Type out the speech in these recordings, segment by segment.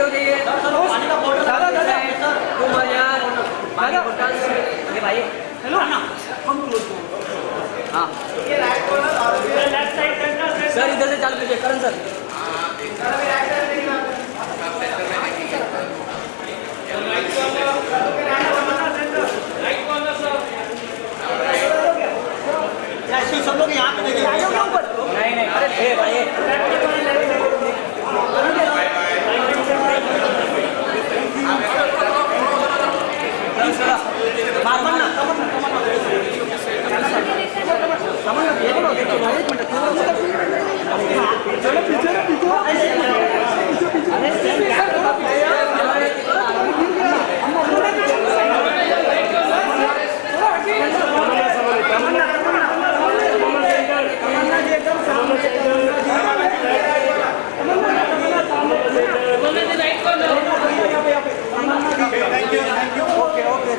पीछे हो जाइए। तुम यार पानी बोतल ये भाई हेलो हाँ सर इधर से चालू कीजिए करण सर। सब लोग यहाँ पे देखिए नहीं नहीं अरे भाई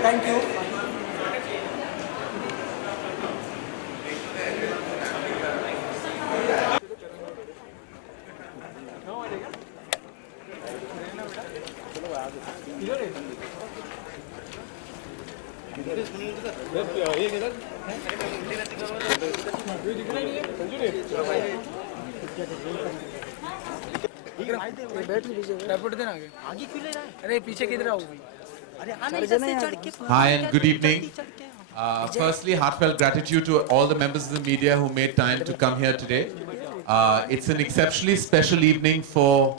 Thank you. Hi and good evening. Firstly, heartfelt gratitude to all the members of the media who made time to come here today. It's an exceptionally special evening for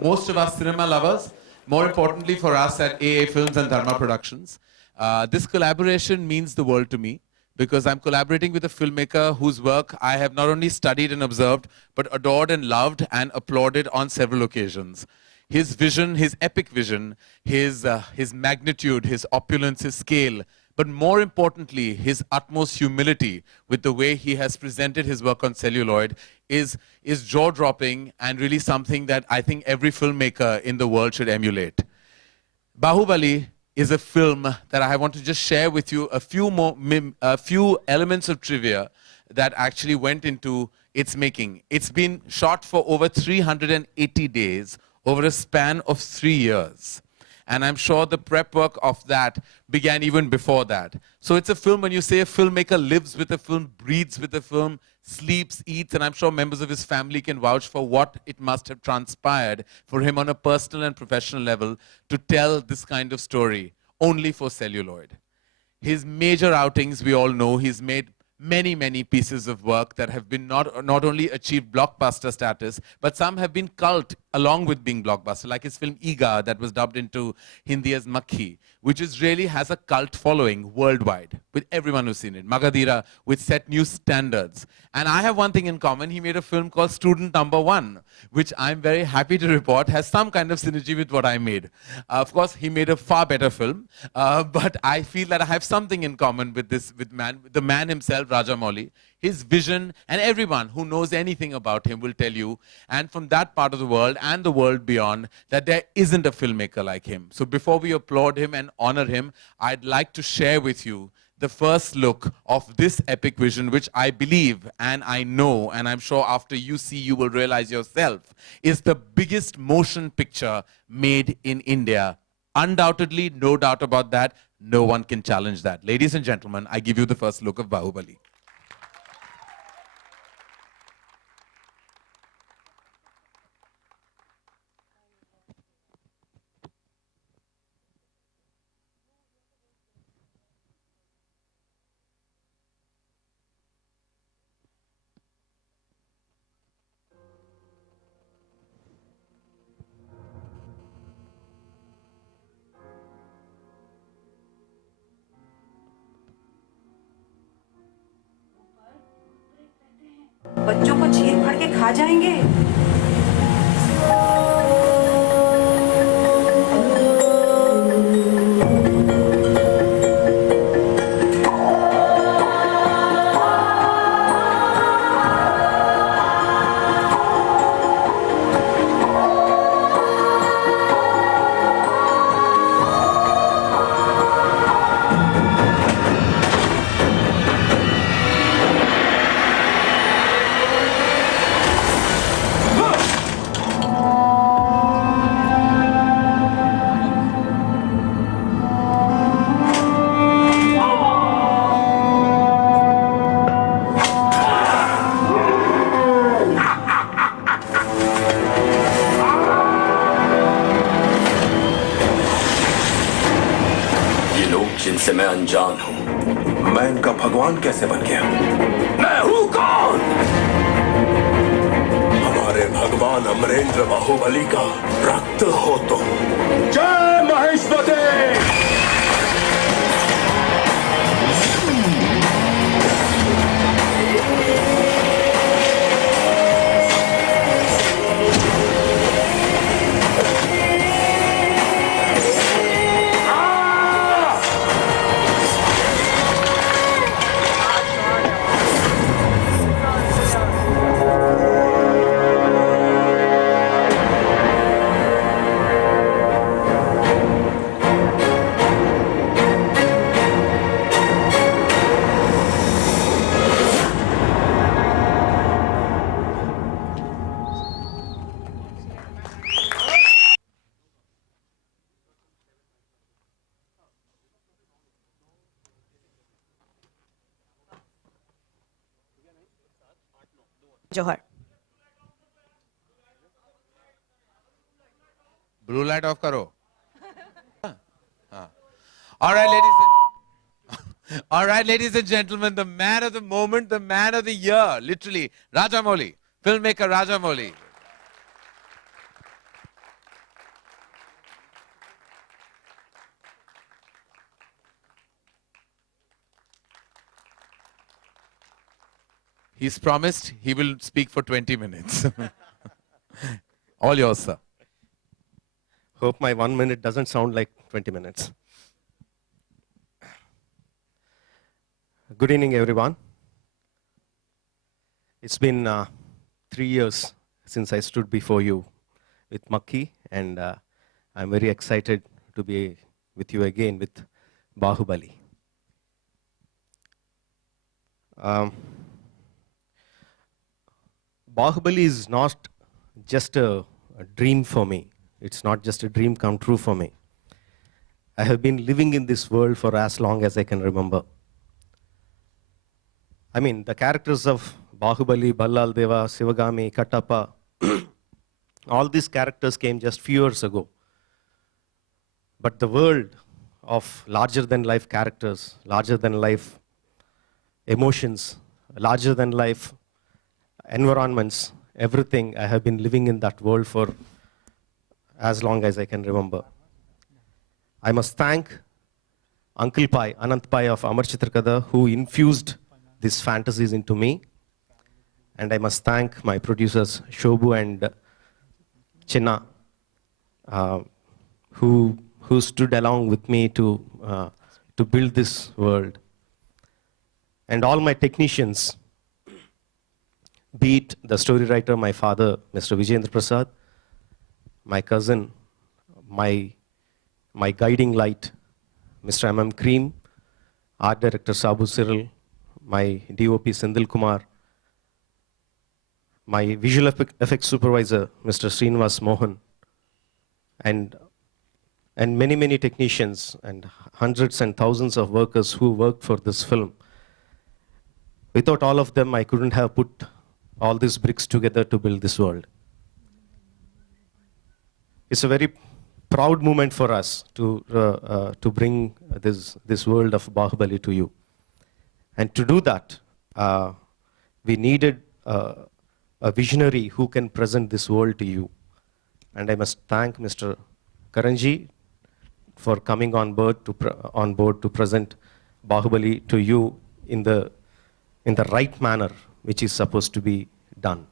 most of us cinema lovers, more importantly for us at AA Films and Dharma Productions. This collaboration means the world to me because I'm collaborating with a filmmaker whose work I have not only studied and observed, but adored and loved and applauded on several occasions. His vision, his epic vision, his magnitude, his opulence, his scale, but more importantly, his utmost humility with the way he has presented his work on celluloid is jaw-dropping and really something that I think every filmmaker in the world should emulate. Bahubali is a film that I want to just share with you a few elements of trivia that actually went into its making. It's been shot for over 380 days, over a span of 3 years. And I'm sure the prep work of that began even before that. So it's a film, when you say a filmmaker lives with a film, breathes with a film, sleeps, eats, and I'm sure members of his family can vouch for what it must have transpired for him on a personal and professional level to tell this kind of story only for celluloid. His major outings, we all know, he's made many pieces of work that have been not only achieved blockbuster status, but some have been cult along with being blockbuster, like his film Iga that was dubbed into Hindi as Makhi, which really has a cult following worldwide with everyone who's seen it. Magadira, which set new standards. And I have one thing in common. He made a film called Student Number One, which I'm very happy to report has some kind of synergy with what I made. Of course, he made a far better film, but I feel that I have something in common with the man himself, Rajamouli. His vision, and everyone who knows anything about him will tell you, and from that part of the world and the world beyond, that there isn't a filmmaker like him. So before we applaud him and honor him, I'd like to share with you the first look of this epic vision, which I believe and I know, and I'm sure after you see, you will realize yourself, is the biggest motion picture made in India. Undoubtedly, no doubt about that. No one can challenge that. Ladies and gentlemen, I give you the first look of Bahubali. बच्चों को चीर फाड़ के खा जाएंगे। जिनसे मैं अनजान हूं। मैं इनका भगवान कैसे बन गया? मैं हूं कौन? हमारे भगवान अमरेंद्र बाहुबली का रक्त हो तो। जय महेशपति। जौहर। ब्लू लाइट ऑफ करो. All right, ladies and all right, ladies and gentlemen, the man of the moment, the man of the year, literally, Rajamouli, filmmaker Rajamouli. He's promised he will speak for 20 minutes. All yours, sir. Hope my 1 minute doesn't sound like 20 minutes. Good evening, everyone. It's been 3 years since I stood before you with Makki, and I'm very excited to be with you again with Bahubali. Bahubali is not just a dream for me. It's not just a dream come true for me. I have been living in this world for as long as I can remember. I mean, the characters of Bahubali, Ballal Deva, Sivagami, Kattappa, all these characters came just few years ago. But the world of larger-than-life characters, larger-than-life emotions, larger-than-life environments, everything, I have been living in that world for as long as I can remember. I must thank Uncle Pai, Anant Pai of Amar Chitrakada, who infused these fantasies into me. And I must thank my producers, Shobhu and Chinna, who stood along with me to build this world. And all my technicians, be it the story writer, my father, Mr. Vijayendra Prasad, my cousin, my guiding light, Mr. M.M. Cream, art director Sabu Cyril, my DOP Sendil Kumar, my visual effects supervisor, Mr. Srinivas Mohan, and many, many technicians and hundreds and thousands of workers who worked for this film. Without all of them, I couldn't have put all these bricks together to build this world. It's a very proud moment for us to bring this world of Bahubali to you. And to do that, we needed a visionary who can present this world to you. And I must thank Mr. Karanji for coming on board to present Bahubali to you in the right manner, which is supposed to be done.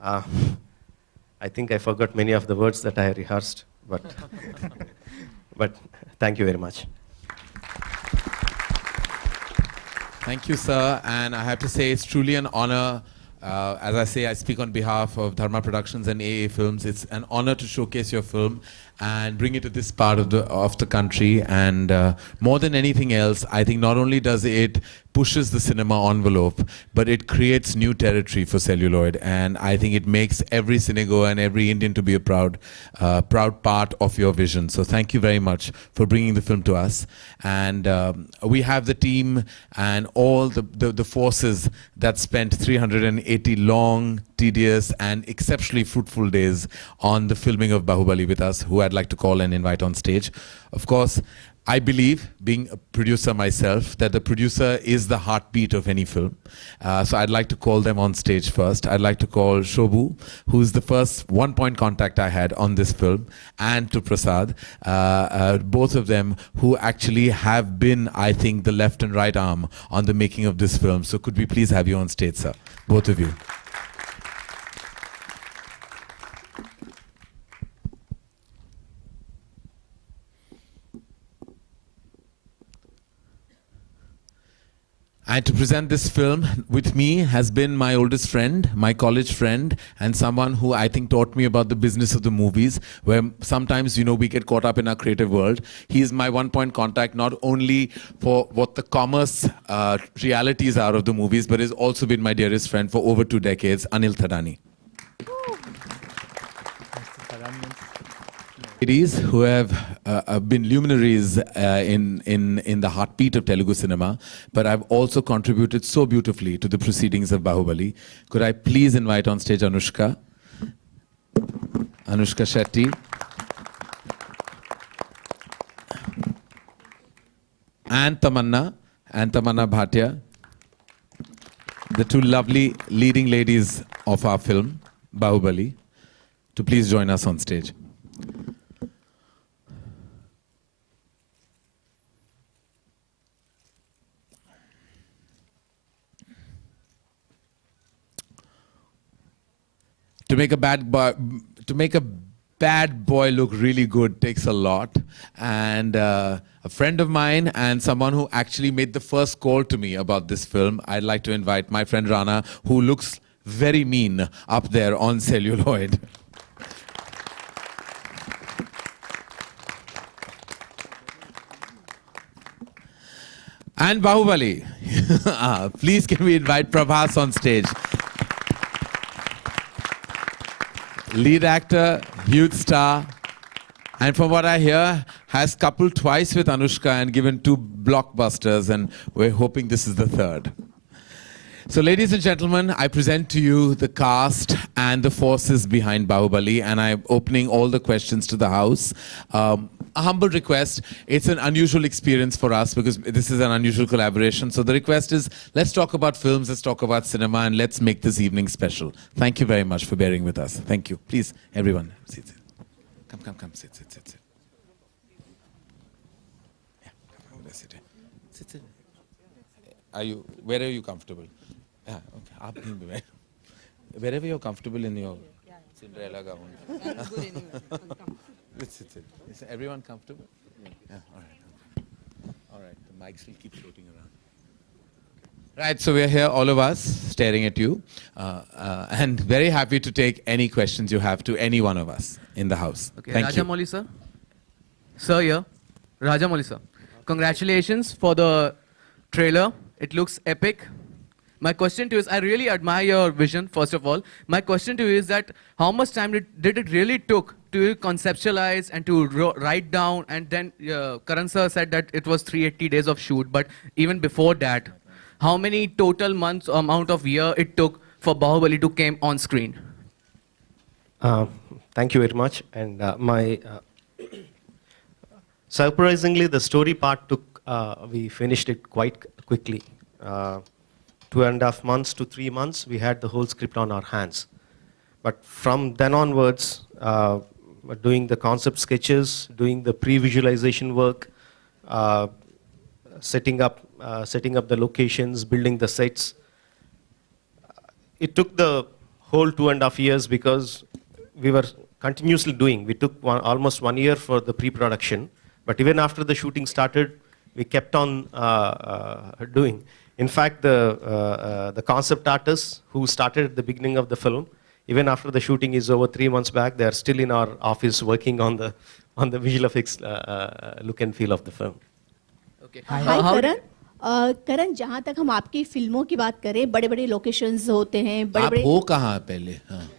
I think I forgot many of the words that I rehearsed, but thank you very much. Thank you, sir. And I have to say it's truly an honor. As I say, I speak on behalf of Dharma Productions and AA Films. It's an honor to showcase your film and bring it to this part of the country. And more than anything else, I think not only does it pushes the cinema envelope, but it creates new territory for celluloid. And I think it makes every Cinegoer and every Indian to be a proud part of your vision. So thank you very much for bringing the film to us. And we have the team and all the forces that spent 380 long, tedious, and exceptionally fruitful days on the filming of Bahubali with us, who I'd like to call and invite on stage. Of course, I believe, being a producer myself, that the producer is the heartbeat of any film. So I'd like to call them on stage first. I'd like to call Shobhu, who's the first one-point contact I had on this film, and to Prasad, both of them who actually have been, I think, the left and right arm on the making of this film. So could we please have you on stage, sir? Both of you. And to present this film with me has been my oldest friend, my college friend, and someone who I think taught me about the business of the movies, where sometimes, you know, we get caught up in our creative world. He is my one-point contact, not only for what the commerce realities are of the movies, but has also been my dearest friend for over 2 decades, Anil Thadani. Ladies who have been luminaries in the heartbeat of Telugu cinema, but I've also contributed so beautifully to the proceedings of Bahubali. Could I please invite on stage Anushka Shetty, and Tamanna Bhatia, the two lovely leading ladies of our film, Bahubali, to please join us on stage. To make a bad boy look really good takes a lot, and a friend of mine and someone who actually made the first call to me about this film, I'd like to invite my friend Rana, who looks very mean up there on celluloid. And Bahubali. Please can we invite Prabhas on stage. Lead actor, huge star, and from what I hear, has coupled twice with Anushka and given 2 blockbusters, and we're hoping this is the 3rd. So ladies and gentlemen, I present to you the cast and the forces behind Bahubali, and I'm opening all the questions to the house. A humble request. It's an unusual experience for us because this is an unusual collaboration. So the request is, let's talk about films, let's talk about cinema, and let's make this evening special. Thank you very much for bearing with us. Thank you. Please, everyone, sit. Come, sit. Yeah, come, sit. Sit. Where are you comfortable? Yeah, okay. Wherever you're comfortable in your Cinderella gown. Sit. Is everyone comfortable? Yeah, all right. All right, the mics will keep floating around. Right, so we're here, all of us, staring at you, and very happy to take any questions you have to any one of us in the house. Okay, Thank you. Rajamouli sir. Sir here. Rajamouli sir. Congratulations for the trailer. It looks epic. My question to you is, I really admire your vision, first of all. My question to you is that how much time did it really took to conceptualize and to write down, and then Karan sir said that it was 380 days of shoot, but even before that, how many total months, amount of year it took for Bahubali to come on screen? Thank you very much. And surprisingly, the story part took, we finished it quite quickly. 2.5 months to 3 months, we had the whole script on our hands. But from then onwards, doing the concept sketches, doing the pre-visualization work, setting up the locations, building the sets. It took the whole 2.5 years because we were continuously doing. We took almost 1 year for the pre-production, but even after the shooting started, we kept on doing. In fact, the concept artists who started at the beginning of the film, even after the shooting is over 3 months back, they are still in our office working on the visual effects look and feel of the film. Okay. Hi, Karan. करण, जहाँ तक हम आपकी फिल्मों की बात करें, बड़े बड़े लोकेशंस होते हैं, बड़े आप बड़े हो कहाँ पहले?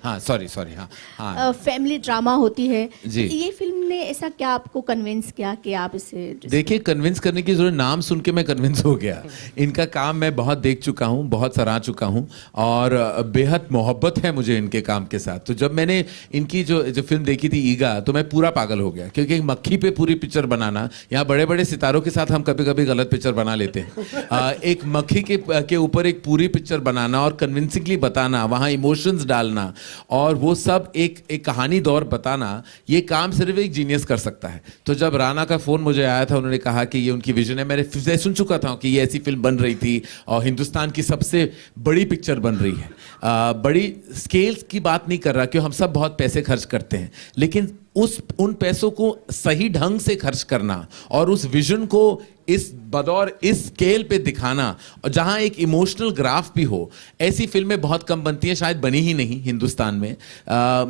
हाँ सॉरी हाँ हाँ फैमिली ड्रामा होती है। जी। ये फिल्म ने ऐसा क्या आपको कन्विंस किया कि आप इसे देखिए, कन्विंस करने की जरूरत, नाम सुन के मैं कन्विंस हो गया। इनका काम मैं बहुत देख चुका हूँ, बहुत सराह चुका हूँ और बेहद मोहब्बत है मुझे इनके काम के साथ। तो जब मैंने इनकी जो फिल्म देखी थी ईगा, तो मैं पूरा पागल हो गया, क्योंकि एक मक्खी पे पूरी पिक्चर बनाना, यहाँ बड़े बड़े सितारों के साथ हम कभी कभी गलत पिक्चर बना लेते हैं। एक मक्खी के ऊपर एक पूरी पिक्चर बनाना और कन्विंसिंगली बताना, वहाँ इमोशंस डालना और वो सब एक कहानी दौर बताना, ये काम सिर्फ एक जीनियस कर सकता है। तो जब राणा का फ़ोन मुझे आया था, उन्होंने कहा कि ये उनकी विजन है, मैंने सुन चुका था कि ये ऐसी फिल्म बन रही थी और हिंदुस्तान की सबसे बड़ी पिक्चर बन रही है। बड़ी स्केल्स की बात नहीं कर रहा, क्यों हम सब बहुत पैसे खर्च करते हैं, लेकिन उन पैसों को सही ढंग से खर्च करना और उस विजन को इस बदौर इस स्केल पे दिखाना, और जहां एक इमोशनल ग्राफ भी हो, ऐसी फिल्में बहुत कम बनती हैं, शायद बनी ही नहीं हिंदुस्तान में।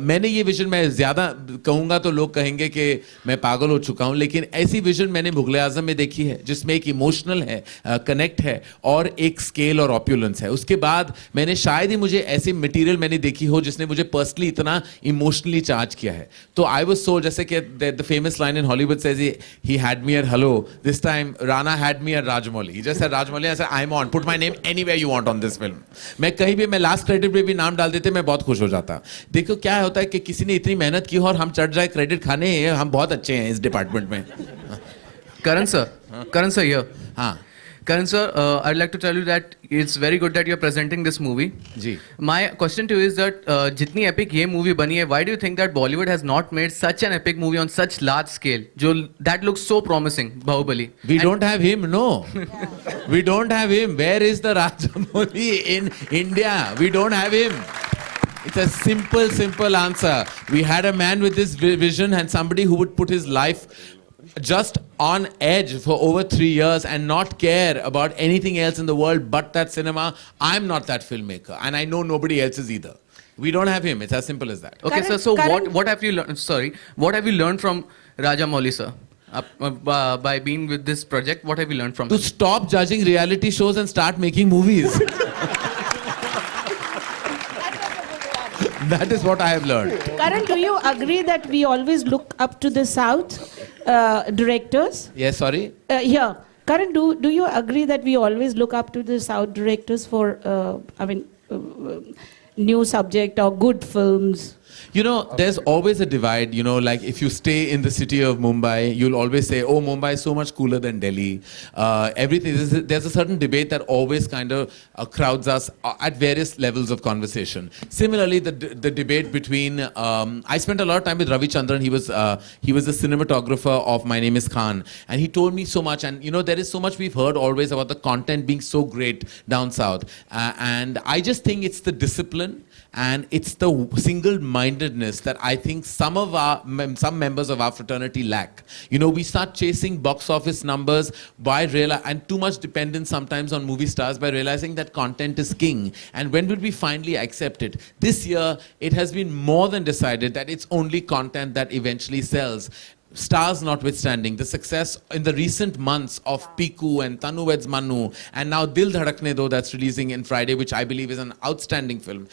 मैंने ये विजन, मैं ज़्यादा कहूँगा तो लोग कहेंगे कि मैं पागल हो चुका हूँ, लेकिन ऐसी विजन मैंने मुगल आज़म में देखी है, जिसमें एक इमोशनल है, कनेक्ट है और एक स्केल और ऑप्यूलेंस है। उसके बाद मैंने शायद ही मुझे ऐसी मटीरियल मैंने देखी हो जिसने मुझे पर्सनली इतना इमोशनली चार्ज किया है। तो आई वाज सो, जैसे कि the famous line in Hollywood says, he had me at hello, this time Rana had me at Rajamouli. He just said, Rajamouli, I said, I'm on. Put my name anywhere you want on this film. मैं कहीं भी, मैं last credit पे भी नाम डाल देते, मैं बहुत खुश हो जाता। देखो क्या होता है कि किसी ने इतनी मेहनत की और हम चढ़ जाए क्रेडिट खाने, हम बहुत अच्छे हैं इस डिपार्टमेंट में। Karan sir here. हाँ Karan sir, I'd like to tell you that it's very good that you're presenting this movie. Ji. My question to you is that जितनी epic ये movie बनी है, why do you think that Bollywood has not made such an epic movie on such large scale? That looks so promising, Bahubali. We don't have him, no. We don't have him. Where is the Rajamouli in India? We don't have him. It's a simple answer. We had a man with this vision and somebody who would put his life just on edge for over 3 years and not care about anything else in the world but that cinema. I'm not that filmmaker, and I know nobody else is either. We don't have him. It's as simple as that. Okay, Karan- sir. So Karan- what have you learned? Sorry, what have you learned from Rajamouli, sir? By being with this project, what have you learned from To him? stop judging reality shows and start making movies. That is what I have learned. Karan, do you agree that we always look up to the South directors? Yes, sorry. Here, Karan, do you agree that we always look up to the South directors for, new subject or good films? You know, there's always a divide, you know, like if you stay in the city of Mumbai, you'll always say, oh, Mumbai is so much cooler than Delhi. There's a certain debate that always kind of crowds us at various levels of conversation. Similarly, the debate between, I spent a lot of time with Ravi Chandran. He was the cinematographer of My Name is Khan. And he told me so much. And, you know, there is so much we've heard always about the content being so great down south. And I just think it's the discipline and it's the single-mindedness that I think some members of our fraternity lack. You know, we start chasing box office numbers and too much dependence sometimes on movie stars by realizing that content is king. And when will we finally accept it? This year, it has been more than decided that it's only content that eventually sells. Stars notwithstanding, the success in the recent months of Piku and Tanu Weds Manu, and now Dil Dhadakne Do, that's releasing in Friday, which I believe is an outstanding film.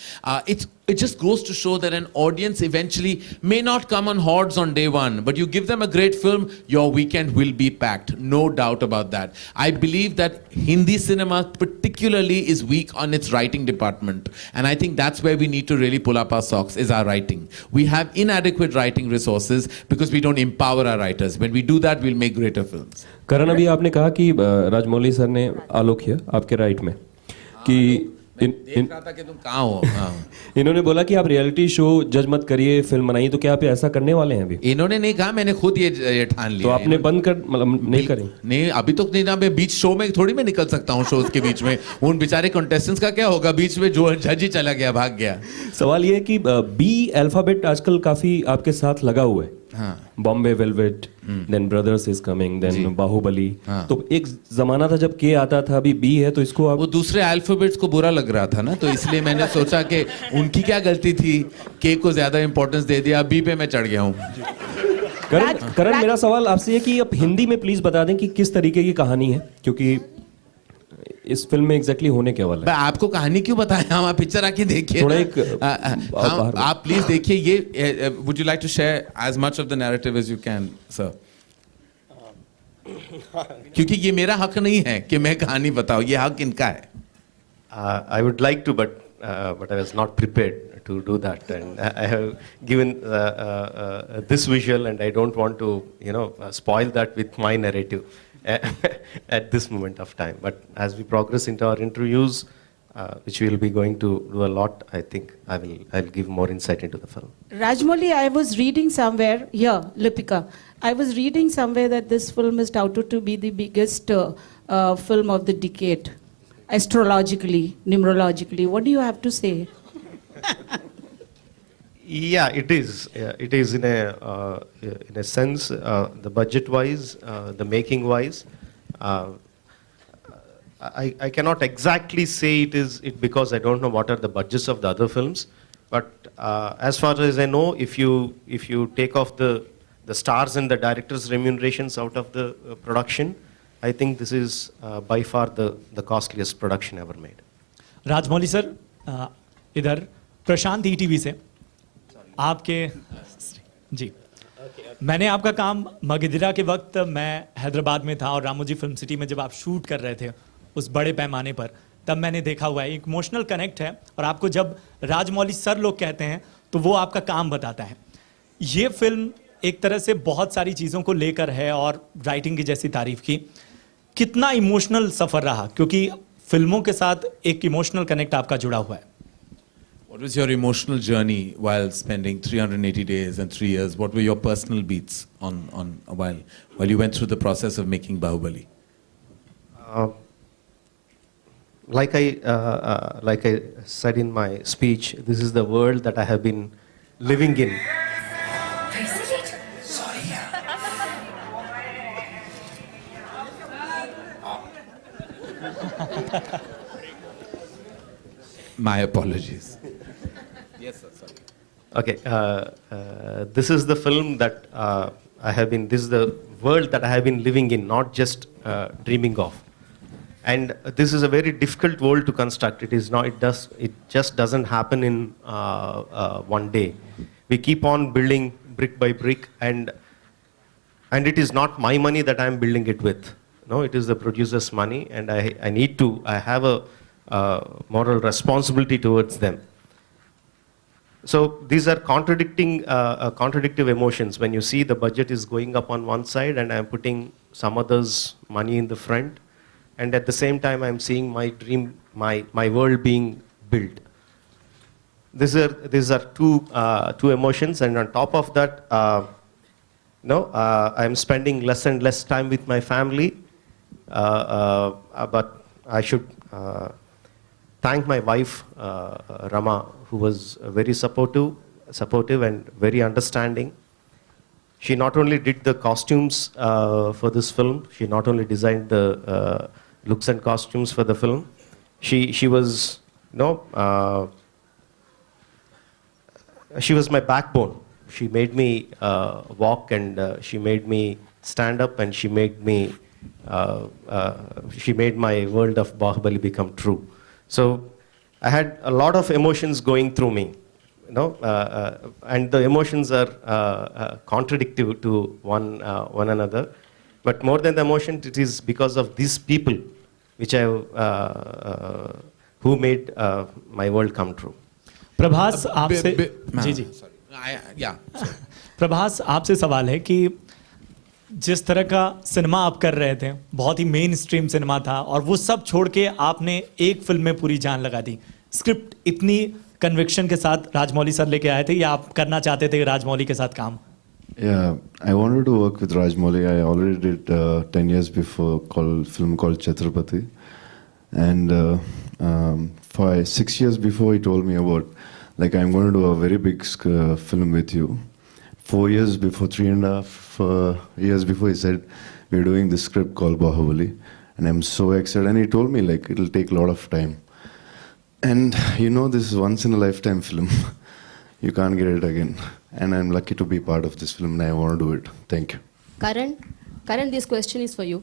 It just goes to show that an audience eventually may not come on hordes on day one, but you give them a great film, your weekend will be packed. No doubt about that. I believe that Hindi cinema particularly is weak on its writing department. And I think that's where we need to really pull up our socks, is our writing. We have inadequate writing resources because we don't empower our writers. When we do that, we'll make greater films. करण, अभी आपने कहा कि Rajamouli sir ने आलोक किया आपके right में कि देख रहा था कि तुम कहाँ हो। इन्होंने बोला कि आप रियलिटी शो जज मत करिए, फिल्म बनाइए, तो क्या आप ऐसा करने वाले हैं अभी? इन्होंने नहीं कहा, मैंने खुद ये ठान लिया। तो आपने बंद कर, मतलब नहीं करी? नहीं, अभी तो नहीं ना, मैं बीच शो में थोड़ी मैं निकल सकता हूँ शोज के बीच में। उन बेचारे कंटेस्टेंट्स का क्या होगा, बीच में जो जज ही चला गया, भाग गया। सवाल ये है कि बी अल्फाबेट आजकल काफी आपके साथ लगा हुआ है। हाँ। Bombay velvet, then brothers is coming, then Baahubali. तो एक जमाना था जब के आता था, अभी बी है, तो इसको आप... वो दूसरे अल्फाबेट्स को बुरा लग रहा था ना, तो इसलिए मैंने सोचा कि उनकी क्या गलती थी, के को ज्यादा इंपॉर्टेंस दे दिया, बी पे मैं चढ़ गया हूँ। करण, मेरा सवाल आपसे है कि आप हिंदी में प्लीज बता दें कि किस तरीके की कहानी है, क्योंकि इस फिल्म में एग्जैक्टली होने क्या वाला है? आपको कहानी क्यों बताएं, हम आप पिक्चर आके देखिए थोड़ा ना। एक आप प्लीज देखिए ये। Would you like to share as much of the narrative as you can sir? क्योंकि ये मेरा हक नहीं है कि मैं कहानी बताऊं, ये हक इनका है। I would like to, but I was not prepared to do that, and I have given this visual, and I don't want to, spoil that with my narrative at this moment of time. But as we progress into our interviews, which we will be going to do a lot, I think I'll give more insight into the film. Rajmouli, I was reading somewhere, here, Lipika, I was reading somewhere that this film is touted to be the biggest film of the decade, astrologically, numerologically. What do you have to say? Yeah, it is. It is in a sense, the budget-wise, the making-wise. I cannot exactly say it because I don't know what are the budgets of the other films. But as far as I know, if you take off the stars and the director's remunerations out of the production, I think this is by far the costliest production ever made. Rajamouli sir, इधर प्रशांत ETV से आपके जी, मैंने आपका काम मगहिरा के वक्त मैं हैदराबाद में था और रामोजी फिल्म सिटी में जब आप शूट कर रहे थे उस बड़े पैमाने पर, तब मैंने देखा हुआ है, इमोशनल कनेक्ट है। और आपको जब राजमौली सर लोग कहते हैं तो वो आपका काम बताता है। ये फिल्म एक तरह से बहुत सारी चीज़ों को लेकर है और राइटिंग की जैसी तारीफ की। कितना इमोशनल सफ़र रहा, क्योंकि फिल्मों के साथ एक इमोशनल कनेक्ट आपका जुड़ा हुआ है। What was your emotional journey while spending 380 days and 3 years? What were your personal beats while you went through the process of making Bahubali? Like I said in my speech, this is the world that I have been living in. My apologies. Yes, sir. Sorry. Okay, this is the film that this is the world that I have been living in, not just dreaming of. And this is a very difficult world to construct. It just doesn't happen in one day. We keep on building brick by brick, and it is not my money that I'm building it with. No, it is the producer's money, and I have a moral responsibility towards them. So these are contradictive emotions. When you see the budget is going up on one side and I'm putting some others' money in the front, and at the same time I'm seeing my dream, my world being built. These are two emotions, and on top of that, I'm spending less and less time with my family. But I should thank my wife, Rama, who was very supportive and very understanding. She not only did the costumes for this film, she not only designed the looks and costumes for the film, she was, she was my backbone. She made me walk, and she made me stand up, and she made my world of Bahubali become true. So I had a lot of emotions going through me, and the emotions are contradictory to one another. But more than the emotion, it is because of these people who made my world come true. Prabhas आपसे जी प्रभास आपसे सवाल है कि जिस तरह का cinema आप कर रहे थे, बहुत ही मेन स्ट्रीम सिनेमा था, और वो सब छोड़ के आपने एक फिल्म में पूरी जान लगा दी। स्क्रिप्ट इतनी कन्विक्शन के साथ राजमौली सर लेके आए थे, या आप करना चाहते थे राजमौली के साथ काम? Yeah, I wanted to work with Rajmouli. I already did 10 years before film called Chhatrapati, and for 6 years before he told me about, like, I'm going to do a very big film with you. 4 years before, 3.5 years before, he said, we're doing this script called Bahubali, and I'm so excited. And he told me, like, it'll take a lot of time. And this is once in a lifetime film. You can't get it again. And I'm lucky to be part of this film, and I want to do it. Thank you. Karan, this question is for you.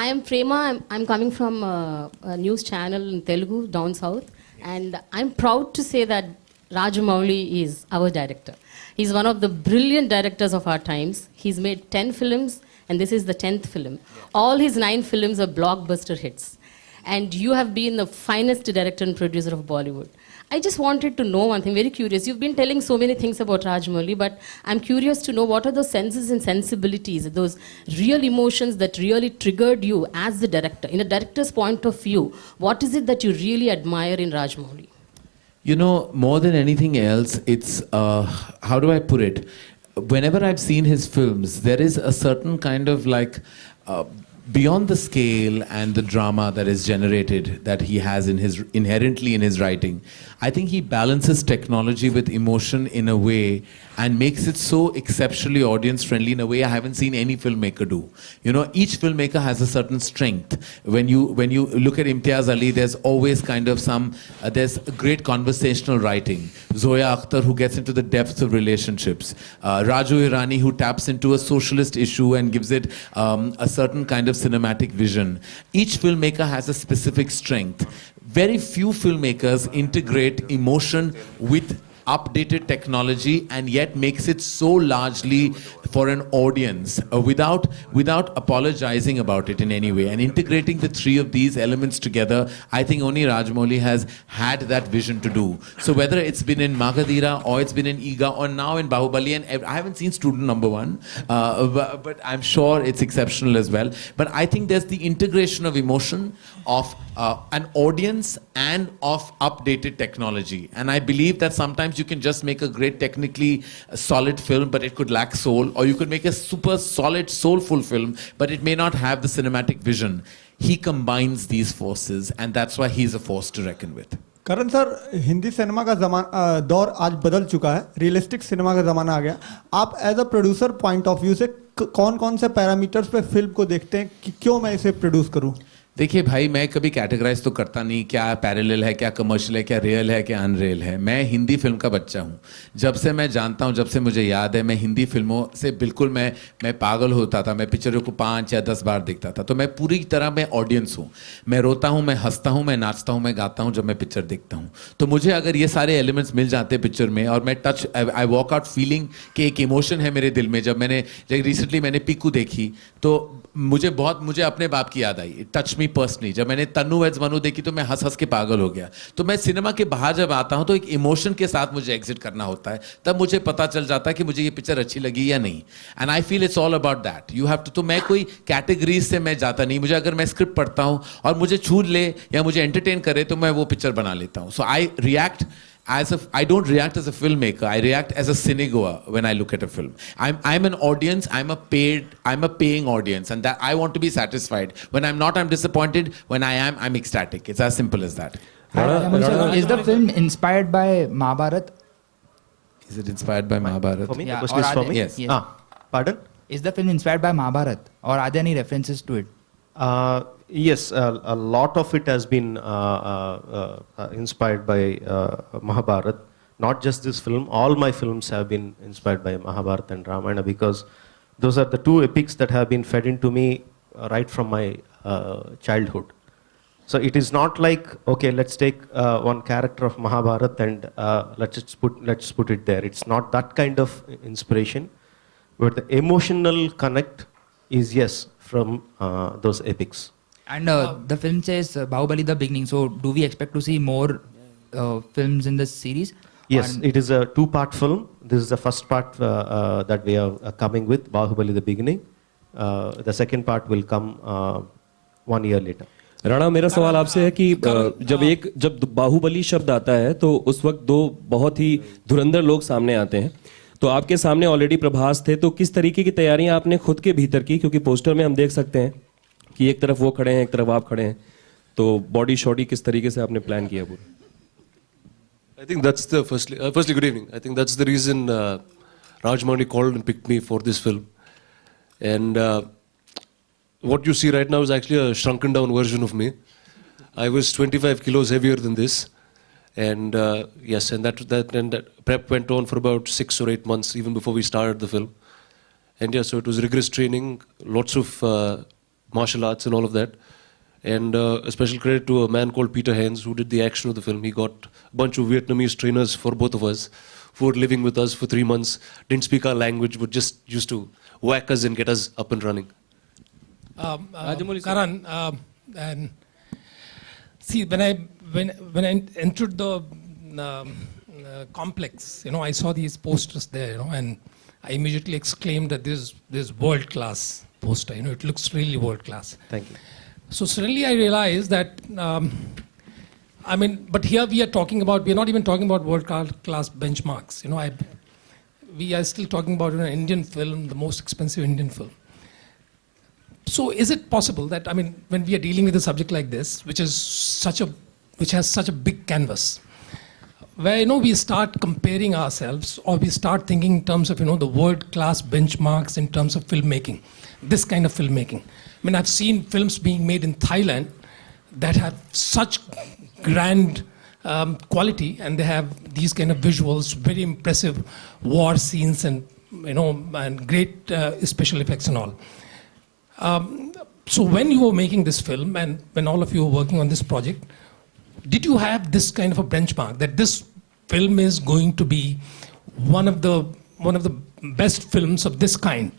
I am Prema. I'm coming from a news channel in Telugu, down south. And I'm proud to say that Rajamouli is our director. He's one of the brilliant directors of our times. He's made 10 films, and this is the 10th film. All his 9 films are blockbuster hits. And you have been the finest director and producer of Bollywood. I just wanted to know one thing, very curious. You've been telling so many things about Rajamouli, but I'm curious to know what are those senses and sensibilities, those real emotions that really triggered you as the director. In a director's point of view, what is it that you really admire in Rajamouli? You know, more than anything else, it's, how do I put it? Whenever I've seen his films, there is a certain kind of like, beyond the scale and the drama that is generated that he has in his inherently in his writing, I think he balances technology with emotion in a way and makes it so exceptionally audience friendly in a way I haven't seen any filmmaker do. You know, each filmmaker has a certain strength. When you look at Imtiaz Ali, there's always kind of some, there's great conversational writing. Zoya Akhtar, who gets into the depths of relationships. Raju Irani, who taps into a socialist issue and gives it a certain kind of cinematic vision. Each filmmaker has a specific strength. Very few filmmakers integrate emotion with updated technology and yet makes it so largely for an audience without apologizing about it in any way. And integrating the three of these elements together, I think only Rajamouli has had that vision to do. So whether it's been in Magadhira or it's been in Iga or now in Bahubali, and I haven't seen Student Number 1, but I'm sure it's exceptional as well. But I think there's the integration of emotion, of an audience and of updated technology. And I believe that sometimes you can just make a great technically solid film, but it could lack soul. Or you could make a super solid, soulful film, but it may not have the cinematic vision. He combines these forces, and that's why he's a force to reckon with. Karan sir, Hindi cinema का दौर आज बदल चुका है, realistic cinema का ज़माना आ गया. आप as a producer point of view से कौन-कौन से पैरामीटर्स पे फिल्म को देखते हैं कि क्यों मैं इसे प्रोड्यूस करूं? देखिए भाई, मैं कभी कैटेगराइज तो करता नहीं क्या पैरेलल है, क्या कमर्शियल है, क्या रियल है, क्या अनरियल है. मैं हिंदी फिल्म का बच्चा हूँ. जब से मैं जानता हूँ, जब से मुझे याद है, मैं हिंदी फिल्मों से बिल्कुल मैं पागल होता था. मैं पिक्चरों को 5 या 10 बार देखता था. तो मैं पूरी तरह मैं ऑडियंस हूँ. मैं रोता हूँ, मैं हंसता हूँ, मैं नाचता हूँ, मैं गाता हूँ जब मैं पिक्चर देखता हूँ. तो मुझे अगर ये सारे एलिमेंट्स मिल जाते पिक्चर में और मैं आई वॉक आउट फीलिंग कि एक इमोशन है मेरे दिल में. जब रिसेंटली मैंने पीकू देखी तो मुझे अपने बाप की याद आई. Touch me personally. जब मैंने तन्नू वेड्स मनु देखी तो मैं हंस के पागल हो गया. तो मैं सिनेमा के बाहर जब आता हूं तो एक इमोशन के साथ मुझे एग्जिट करना होता है. तब मुझे पता चल जाता है कि मुझे ये पिक्चर अच्छी लगी या नहीं. And I feel it's all about that. You have to. तो मैं कोई कैटेगरीज से मैं जाता नहीं. मुझे अगर मैं स्क्रिप्ट पढ़ता हूं और मुझे छू ले या मुझे एंटरटेन करे तो मैं वो पिक्चर बना लेता हूं. So I react I don't react as a filmmaker. I react as a cinegoer when I look at a film. I'm an audience. I'm a paying audience, and that I want to be satisfied. When I'm not, I'm disappointed. When I am, I'm ecstatic. It's as simple as that. Is the film inspired by Mahabharat? Is it inspired by Mahabharat? For me, the question is for me. Yes. Pardon? Is the film inspired by Mahabharat, or are there any references to it? Yes, a lot of it has been inspired by Mahabharat. Not just this film, all my films have been inspired by Mahabharata and Ramayana because those are the two epics that have been fed into me right from my childhood. So it is not like, okay, let's take one character of Mahabharata and let's put it there. It's not that kind of inspiration, but the emotional connect is yes from those epics. And the film says Bahubali the beginning. So do we expect to see more films in this series? Yes, it is a 2-part film. This is the first part that we are coming with, Bahubali the beginning. The second part will come 1 year later. Rana, मेरा सवाल आपसे है कि जब बाहुबली शब्द आता है तो उस वक्त 2 बहुत ही धुरंधर लोग सामने आते हैं. तो आपके सामने ऑलरेडी प्रभास थे. तो किस तरीके की तैयारियां आपने खुद के भीतर की, क्योंकि पोस्टर में हम देख सकते हैं कि एक तरफ वो खड़े हैं, एक तरफ आप खड़े हैं. तो बॉडी शॉडी किस तरीके से आपने प्लान किया पूरा? I think that's the firstly good evening. I think that's the reason Rajamouli called and picked me for this film. And what you see right now is actually a shrunken down version of me. I was 25 kilos heavier than this. And yes, and that prep went on for about 6 or 8 months even before we started the film. And yeah, so it was rigorous training, lots of martial arts and all of that. And a special credit to a man called Peter Hens, who did the action of the film. He got a bunch of Vietnamese trainers for both of us, who were living with us for 3 months, didn't speak our language, but just used to whack us and get us up and running. Karan, and see, when I entered the complex, I saw these posters there, and I immediately exclaimed that this world-class poster. It looks really world-class. Thank you. So suddenly I realized that, but here we are not even talking about world-class benchmarks. We are still talking about an Indian film, the most expensive Indian film. So is it possible that, when we are dealing with a subject like this, which has such a big canvas, where we start comparing ourselves, or we start thinking in terms of the world-class benchmarks in terms of filmmaking, this kind of filmmaking. I've seen films being made in Thailand that have such grand quality, and they have these kind of visuals, very impressive war scenes, and and great special effects and all. So when you were making this film, and when all of you were working on this project, did you have this kind of a benchmark that this film is going to be one of the best films of this kind,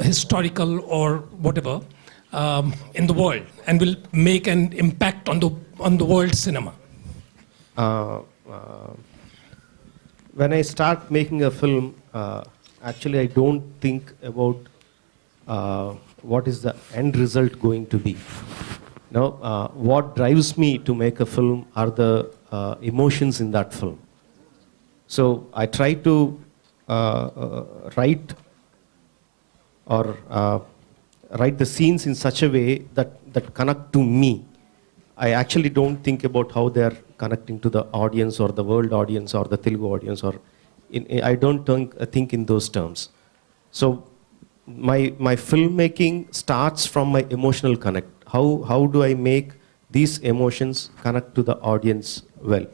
historical or whatever, in the world, and will make an impact on the world cinema? When I start making a film, actually I don't think about what is the end result going to be. What drives me to make a film are the emotions in that film. So I try to write the scenes in such a way that connect to me. I actually don't think about how they are connecting to the audience or the world audience or the Telugu audience, I don't think in those terms. So my filmmaking starts from my emotional connect. How do I make these emotions connect to the audience well?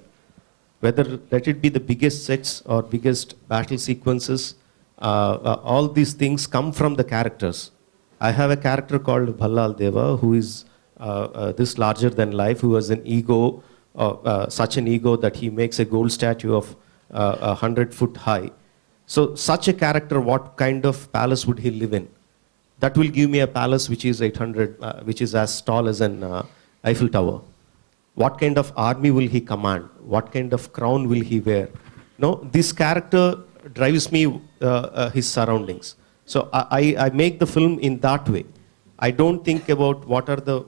Whether let it be the biggest sets or biggest battle sequences, all these things come from the characters. I have a character called Bhallal Deva, who is this larger than life, who has an ego, such an ego that he makes a gold statue of 100 foot high. So such a character, what kind of palace would he live in? That will give me a palace which is 800, which is as tall as an Eiffel Tower. What kind of army will he command? What kind of crown will he wear? This character drives me his surroundings. So I make the film in that way. I don't think about what are the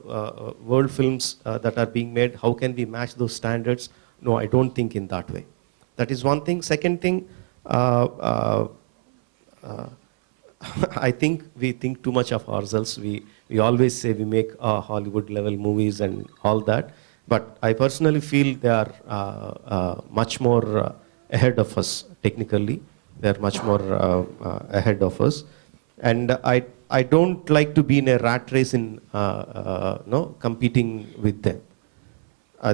world films that are being made, how can we match those standards. No, I don't think in that way. That is one thing. Second thing, I think we think too much of ourselves. We always say we make Hollywood level movies and all that. But I personally feel they are much more ahead of us technically. They are much more ahead of us. And I don't like to be in a rat race in competing with them.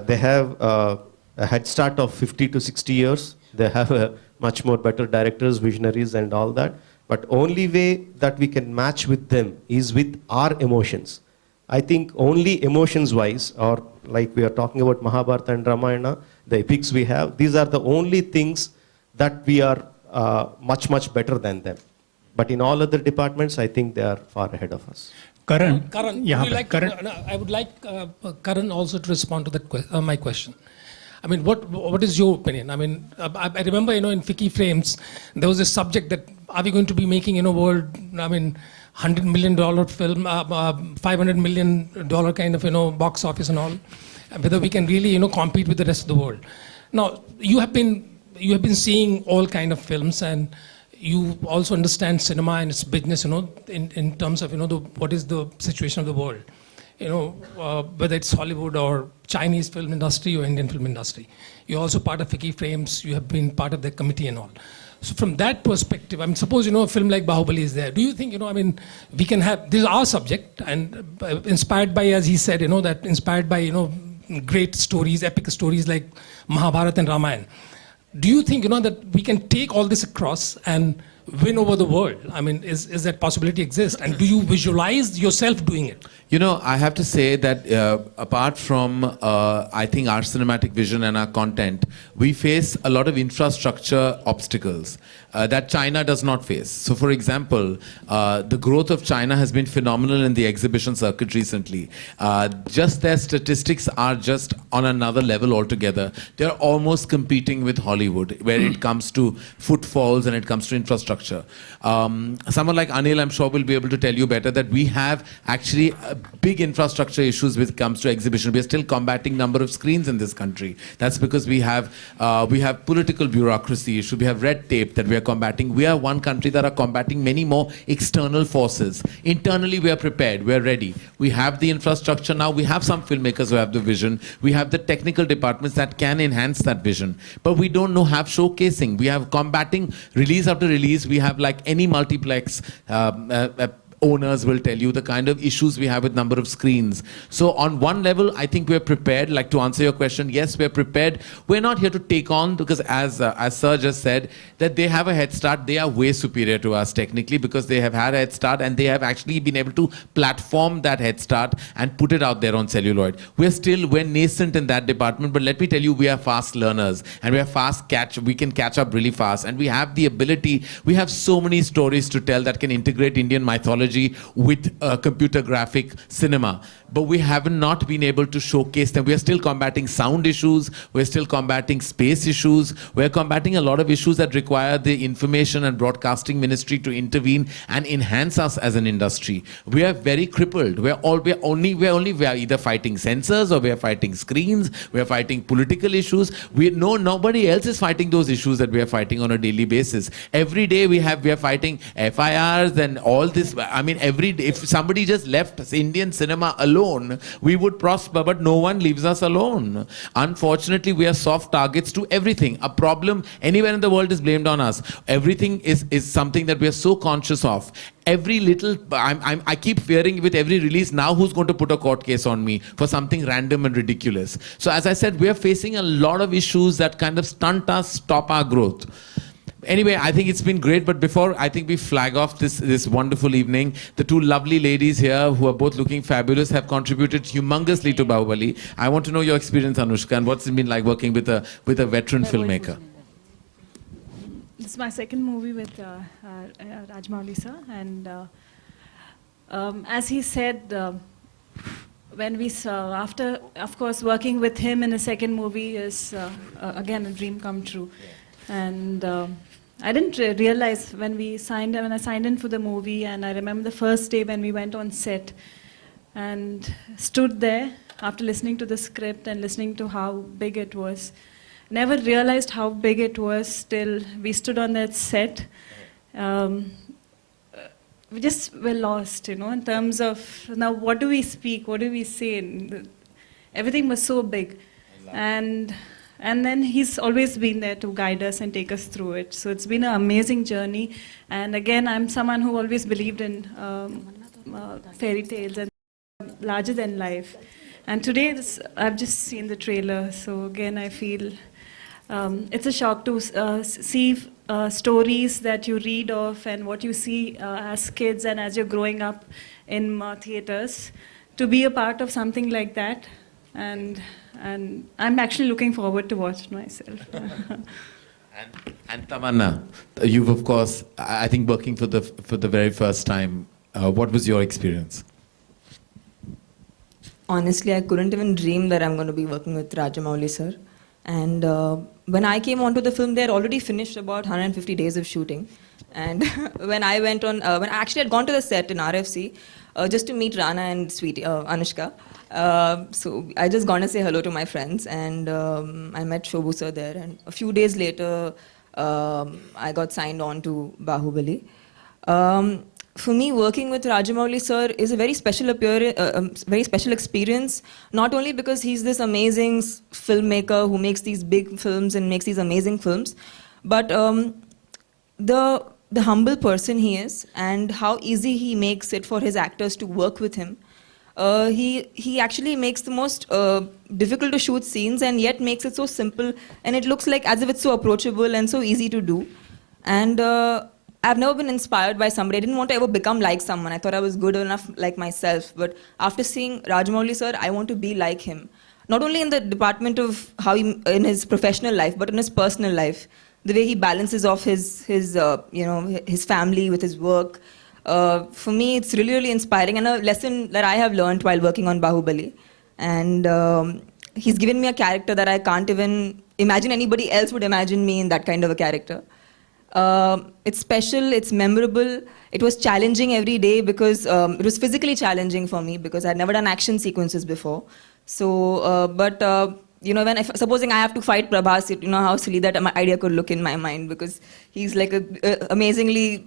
They have a head start of 50 to 60 years. They have a much more better directors, visionaries and all that. But only way that we can match with them is with our emotions. I think only emotions wise, or like we are talking about Mahabharata and Ramayana, the epics we have, these are the only things that we are much, much better than them. But in all other departments, I think they are far ahead of us. Karan, I would like Karan also to respond to that my question. What is your opinion? I remember, in Vicky Frames, there was a subject that are we going to be making in a world, $100 million film, $500 million kind of, box office and all, whether we can really, compete with the rest of the world. Now, you have been seeing all kind of films, and you also understand cinema and its business, in terms of, what is the situation of the world. Whether it's Hollywood or Chinese film industry or Indian film industry. You're also part of Vicky Frames, you have been part of the committee and all. So from that perspective, suppose, a film like Bahubali is there. Do you think, we can have, this is our subject, and inspired by, as he said, that inspired by, great stories, epic stories like Mahabharata and Ramayana. Do you think, that we can take all this across and win over the world? I mean, is that possibility exist? And do you visualize yourself doing it? You know, I have to say that apart from, I think, our cinematic vision and our content, we face a lot of infrastructure obstacles that China does not face. So, for example, the growth of China has been phenomenal in the exhibition circuit recently. Just their statistics are just on another level altogether. They're almost competing with Hollywood, where it comes to footfalls and it comes to infrastructure. Someone like Anil, I'm sure, will be able to tell you better that we have actually big infrastructure issues when it comes to exhibition. We're still combating number of screens in this country. That's because we have political bureaucracy issues. We have red tape that we are combating. We are one country that are combating many more external forces. Internally, we are prepared. We are ready. We have the infrastructure now. We have some filmmakers who have the vision. We have the technical departments that can enhance that vision. But we don't know have showcasing. We have combating release after release. We have, like any multiplex owners will tell you, the kind of issues we have with number of screens. So on one level, I think we're prepared. Like, to answer your question, yes, we're prepared. We're not here to take on, because as Sir just said, that they have a head start. They are way superior to us technically, because they have had a head start and they have actually been able to platform that head start and put it out there on celluloid. We're nascent in that department, but let me tell you, we are fast learners and we are we can catch up really fast, and we have the ability. We have so many stories to tell that can integrate Indian mythology with computer graphic cinema, but we have not been able to showcase them. We are still combating sound issues, we're still combating space issues, we're combating a lot of issues that require the information and broadcasting ministry to intervene and enhance us as an industry. We are very crippled. We are either fighting censors, or we are fighting screens, we are fighting political issues. Nobody else is fighting those issues that we are fighting on a daily basis. Every day we are fighting FIRs and all this. I mean, every day, if somebody just left Indian cinema alone, we would prosper, but no one leaves us alone. Unfortunately, we are soft targets to everything. A problem anywhere in the world is blamed on us. Everything is something that we are so conscious of. Every little, I keep fearing with every release, now who's going to put a court case on me for something random and ridiculous. So as I said, we are facing a lot of issues that kind of stunt us, stop our growth. Anyway, I think it's been great, but before I think we flag off this wonderful evening, the two lovely ladies here who are both looking fabulous have contributed humongously to Bahubali. I want to know your experience, Anushka, and what's it been like working with a veteran filmmaker? This is my second movie with Rajamouli sir, and as he said, when we saw, after, of course, working with him in a second movie is again a dream come true. And I didn't realize when I signed in for the movie, and I remember the first day when we went on set and stood there after listening to the script and listening to how big it was. Never realized how big it was till we stood on that set. We just were lost, in terms of, now what do we speak, what do we say? Everything was so big. And then he's always been there to guide us and take us through it. So it's been an amazing journey. And again, I'm someone who always believed in fairy tales and larger than life. And today, I've just seen the trailer. So again, I feel it's a shock to see stories that you read of and what you see as kids and as you're growing up in theaters, to be a part of something like that. And I'm actually looking forward to watch it myself. And Tamanna, you've, of course, I think, working for the very first time. What was your experience? Honestly, I couldn't even dream that I'm going to be working with Rajamouli sir. And when I came onto the film, they had already finished about 150 days of shooting. And when I went on, when I actually had gone to the set in RFC just to meet Rana and Sweetie, Anushka. So I just gone to say hello to my friends, and I met Shobhu sir there. And a few days later, I got signed on to Bahubali. For me, working with Rajamouli sir is a very special experience, not only because he's this amazing filmmaker who makes these big films and makes these amazing films, but the humble person he is and how easy he makes it for his actors to work with him. He actually makes the most difficult to shoot scenes and yet makes it so simple, and it looks like as if it's so approachable and so easy to do. And I've never been inspired by somebody. I didn't want to ever become like someone. I thought I was good enough like myself. But after seeing Rajamouli sir, I want to be like him. Not only in the department of how he, in his professional life, but in his personal life. The way he balances off his family with his work. For me, it's really, really inspiring and a lesson that I have learned while working on Bahubali. And he's given me a character that I can't even imagine anybody else would imagine me in that kind of a character. It's special, it's memorable. It was challenging every day because it was physically challenging for me because I'd never done action sequences before. So, supposing I have to fight Prabhas, you know how silly that my idea could look in my mind because he's like a amazingly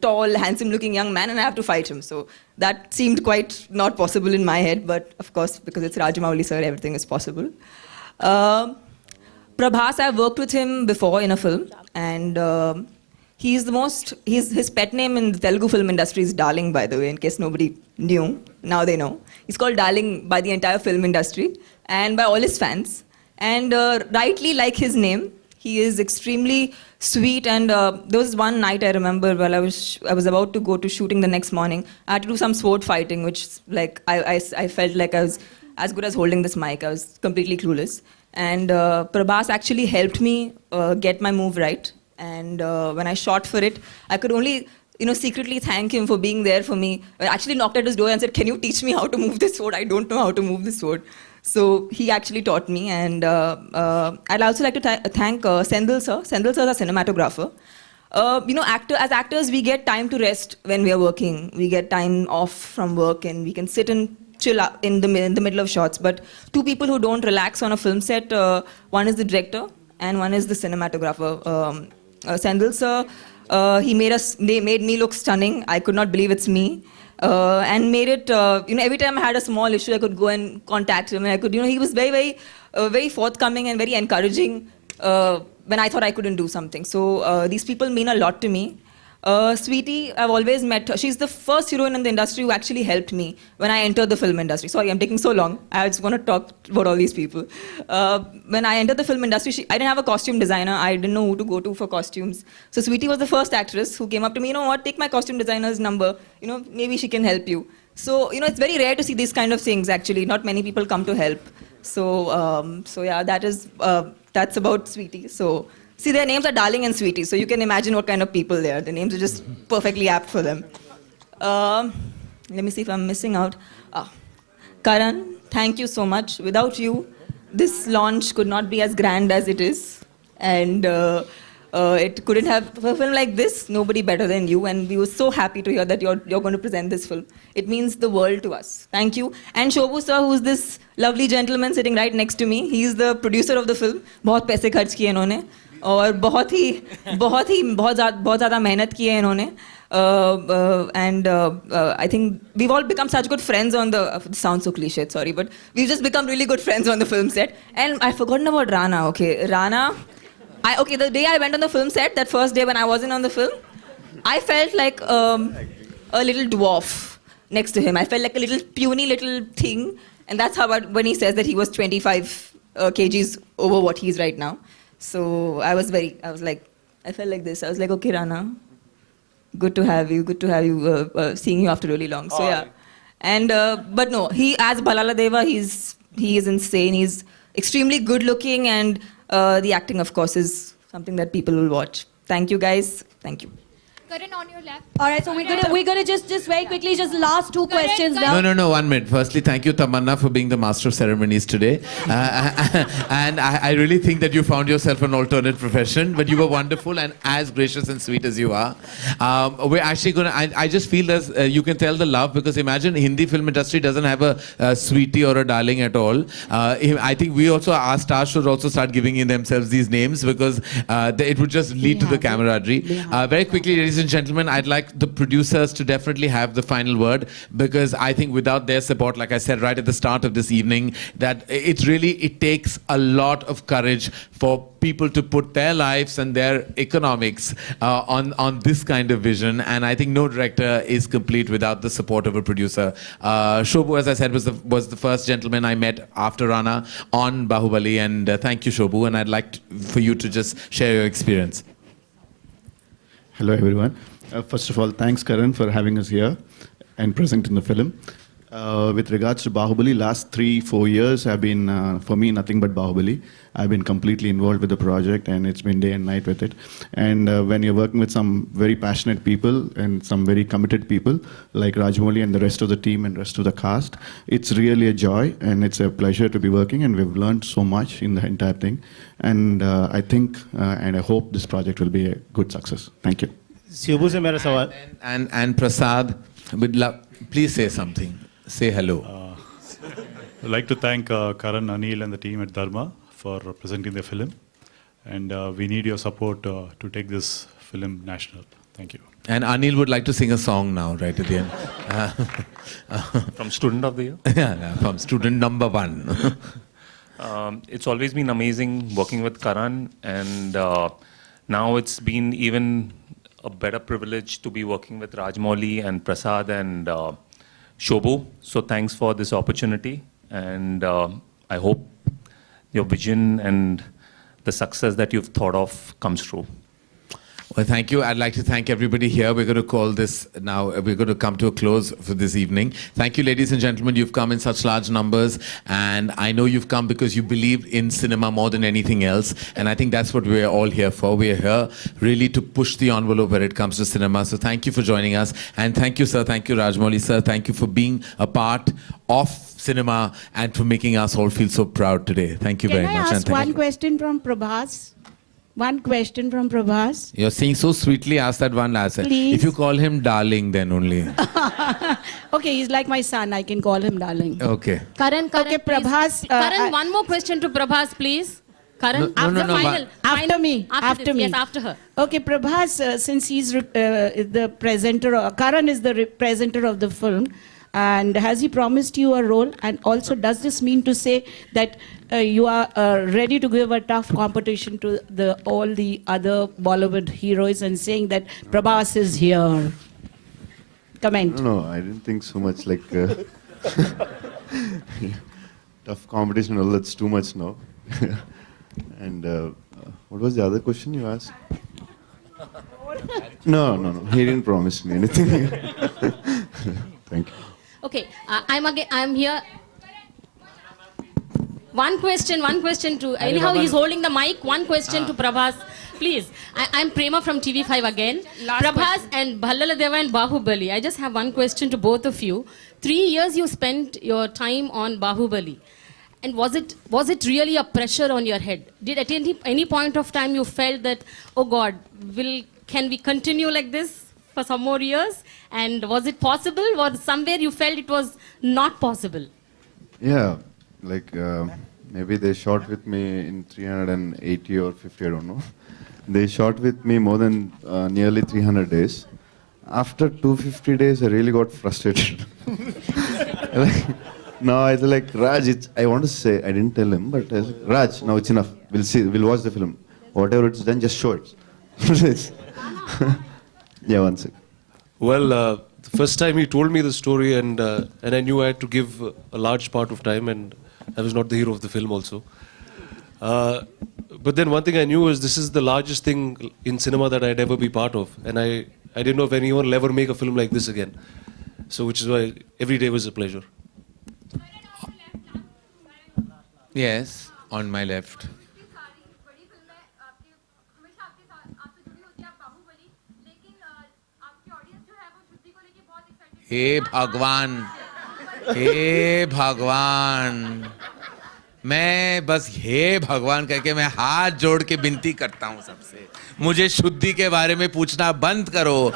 tall, handsome-looking young man, and I have to fight him. So that seemed quite not possible in my head, but of course, because it's Rajamouli sir, everything is possible. Prabhas, I've worked with him before in a film, and his pet name in the Telugu film industry is Darling, by the way, in case nobody knew. Now they know. He's called Darling by the entire film industry and by all his fans. And rightly like his name, he is extremely sweet. And there was one night I remember while I was about to go to shooting the next morning. I had to do some sword fighting, which like I felt like I was as good as holding this mic. I was completely clueless. And Prabhas actually helped me get my move right. And when I shot for it, I could only secretly thank him for being there for me. I actually knocked at his door and said, "Can you teach me how to move this sword? I don't know how to move this sword." So he actually taught me. And I'd also like to thank Sendil sir. Sendil sir is a cinematographer. As actors, we get time to rest when we are working. We get time off from work and we can sit and chill out in the middle of shots. But two people who don't relax on a film set, one is the director and one is the cinematographer. Sendil sir, he made me look stunning. I could not believe it's me. And made it, every time I had a small issue, I could go and contact him. And he was very, very forthcoming and very encouraging when I thought I couldn't do something. So these people mean a lot to me. Sweetie, I've always met her. She's the first heroine in the industry who actually helped me when I entered the film industry. Sorry, I'm taking so long. I just want to talk about all these people. When I entered the film industry, I didn't have a costume designer. I didn't know who to go to for costumes. So Sweetie was the first actress who came up to me, "You know what, take my costume designer's number. Maybe she can help you." So, it's very rare to see these kind of things, actually. Not many people come to help. So yeah, that's about Sweetie. So, see, their names are Darling and Sweetie, so you can imagine what kind of people they are. The names are just perfectly apt for them. Let me see if I'm missing out. Karan, thank you so much. Without you, this launch could not be as grand as it is. And it couldn't have, for a film like this, nobody better than you. And we were so happy to hear that you're going to present this film. It means the world to us. Thank you. And Shobhu sir, who's this lovely gentleman sitting right next to me. He's the producer of the film. बहुत पैसे खर्च किए इन्होंने. और बहुत ज़्यादा मेहनत की है इन्होंने. And I think we've all become such good friends on the, sounds so cliched, sorry, but we've just become really good friends on the film set. And I've forgotten about Rana, okay. Rana, the day I went on the film set, that first day when I wasn't on the film, I felt like a little dwarf next to him. I felt like a little puny little thing. And that's how, when he says that he was 25 kgs over what he is right now. So I felt like this. I was like, okay, Rana, good to have you, seeing you after really long. So yeah. And, but no, he, as Bhalala Deva, he is insane. He's extremely good looking, and the acting, of course, is something that people will watch. Thank you, guys. Thank you. Karan, on your left. All right, so we're gonna just very quickly, just last two questions now. No, 1 minute. Firstly, thank you, Tamanna, for being the master of ceremonies today. And I really think that you found yourself an alternate profession, but you were wonderful and as gracious and sweet as you are. We're actually gonna, I just feel that you can tell the love, because imagine Hindi film industry doesn't have a sweetie or a darling at all. I think we also, our stars should also start giving in themselves these names, because it would just lead to the camaraderie. Very quickly, ladies and gentlemen, I'd like the producers to definitely have the final word, because I think without their support, like I said right at the start of this evening, that it takes a lot of courage for people to put their lives and their economics on this kind of vision. And I think no director is complete without the support of a producer. Shobhu, as I said, was the first gentleman I met after Rana on Bahubali, and thank you, Shobhu, and I'd like for you to just share your experience. Hello, everyone. First of all, thanks, Karan, for having us here and present in the film. With regards to Bahubali, last 3-4 years have been, for me, nothing but Bahubali. I've been completely involved with the project, and it's been day and night with it. And when you're working with some very passionate people and some very committed people, like Rajamouli and the rest of the team and rest of the cast, it's really a joy, and it's a pleasure to be working, and we've learned so much in the entire thing. And I think, and I hope this project will be a good success. Thank you. Shibu से मेरा सवाल And Prasad, would love, please say something. Say hello. I'd like to thank Karan, Anil and the team at Dharma for presenting the film. And we need your support to take this film national. Thank you. And Anil would like to sing a song now, right at the end. From Student of the Year? Yeah, from student number 1. It's always been amazing working with Karan, and now it's been even a better privilege to be working with Rajamouli and Prasad and Shobhu. So thanks for this opportunity, and I hope your vision and the success that you've thought of comes true. Well, thank you. I'd like to thank everybody here. We're going to call this now, we're going to come to a close for this evening. Thank you, ladies and gentlemen. You've come in such large numbers, and I know you've come because you believe in cinema more than anything else, and I think that's what we're all here for. We're here really to push the envelope when it comes to cinema. So thank you for joining us, and thank you, sir. Thank you, Rajamouli, sir. Thank you for being a part of cinema and for making us all feel so proud today. Thank you very much. Can I and ask thank one you. question from Prabhas? One question from Prabhas. You're saying so sweetly, ask that one last time. Please. If you call him darling, then only. Okay, he's like my son. I can call him darling. Okay. Karan, Okay, Prabhas. Karan, one more question to Prabhas, please. Karan, No, no, final. After me. After this, Yes, after her. Okay, Prabhas, since he's the presenter, Karan is the presenter of the film, and has he promised you a role? And also, does this mean to say that you are ready to give a tough competition to all the other Bollywood heroes and saying that Prabhas is here? Comment. No, I didn't think so much like tough competition. Well, that's too much now. And what was the other question you asked? No. He didn't promise me anything. Thank you. Okay, I'm here. One question to, anyhow he's holding the mic, one question to Prabhas. Please, I'm Prema from TV5 again. Prabhas and Bhallala Deva and Bahubali. I just have one question to both of you. 3 years you spent your time on Bahubali. And was it really a pressure on your head? Did at any point of time you felt that, oh God, can we continue like this for some more years? And was it possible, or somewhere you felt it was not possible? Yeah, like maybe they shot with me in 380 or 50, I don't know. They shot with me more than nearly 300 days. After 250 days, I really got frustrated. No, I was like, Raj, I want to say, I didn't tell him, but I was like, Raj, now it's enough. We'll watch the film. Whatever it's done, just show it. Yeah, one second. Well, the first time he told me the story, and I knew I had to give a large part of time, and I was not the hero of the film also. But then one thing I knew is this is the largest thing in cinema that I'd ever be part of, and I didn't know if anyone will ever make a film like this again. So which is why every day was a pleasure. Yes, on my left. हे भगवान, मैं बस हे भगवान करके मैं हाथ जोड़ के विनती करता हूँ सबसे, मुझे शुद्धि के बारे में पूछना बंद करो।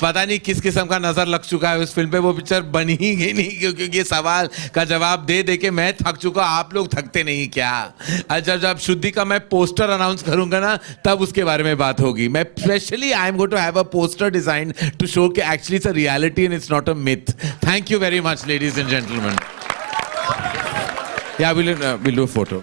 पता नहीं किस किस्म का नजर लग चुका है उस फिल्म पे, वो पिक्चर बनी ही नहीं क्योंकि ये सवाल का जवाब दे दे के मैं थक चुका, आप लोग थकते नहीं क्या? जब शुद्धि का मैं पोस्टर अनाउंस करूंगा ना, तब उसके बारे में बात होगी। मैं specially I am going to have a poster design to show कि actually it's a reality and it's not a myth. Thank you very much ladies and gentleman. Yeah, we'll do a photo.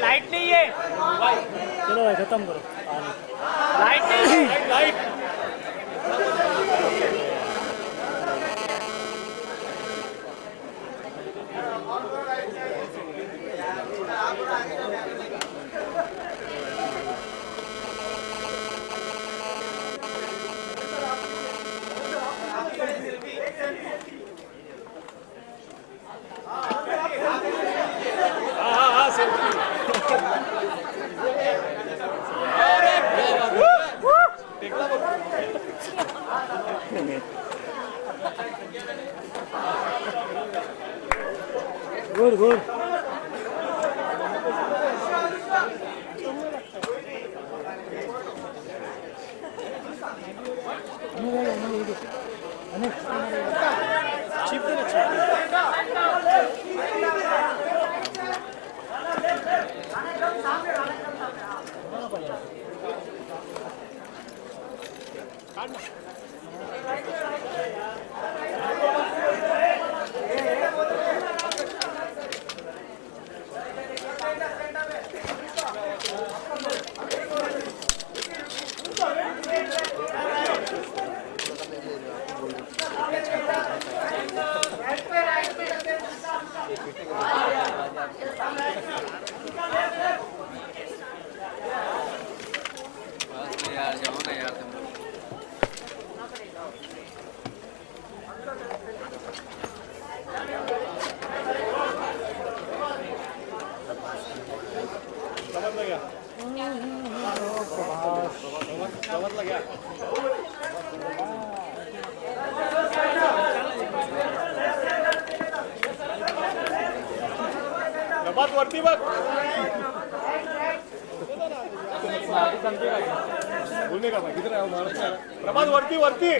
Light नहीं है चलो भाई खत्म करो light नहीं है light good good वरती बघ बोलणे का किती प्रभात वरती वरती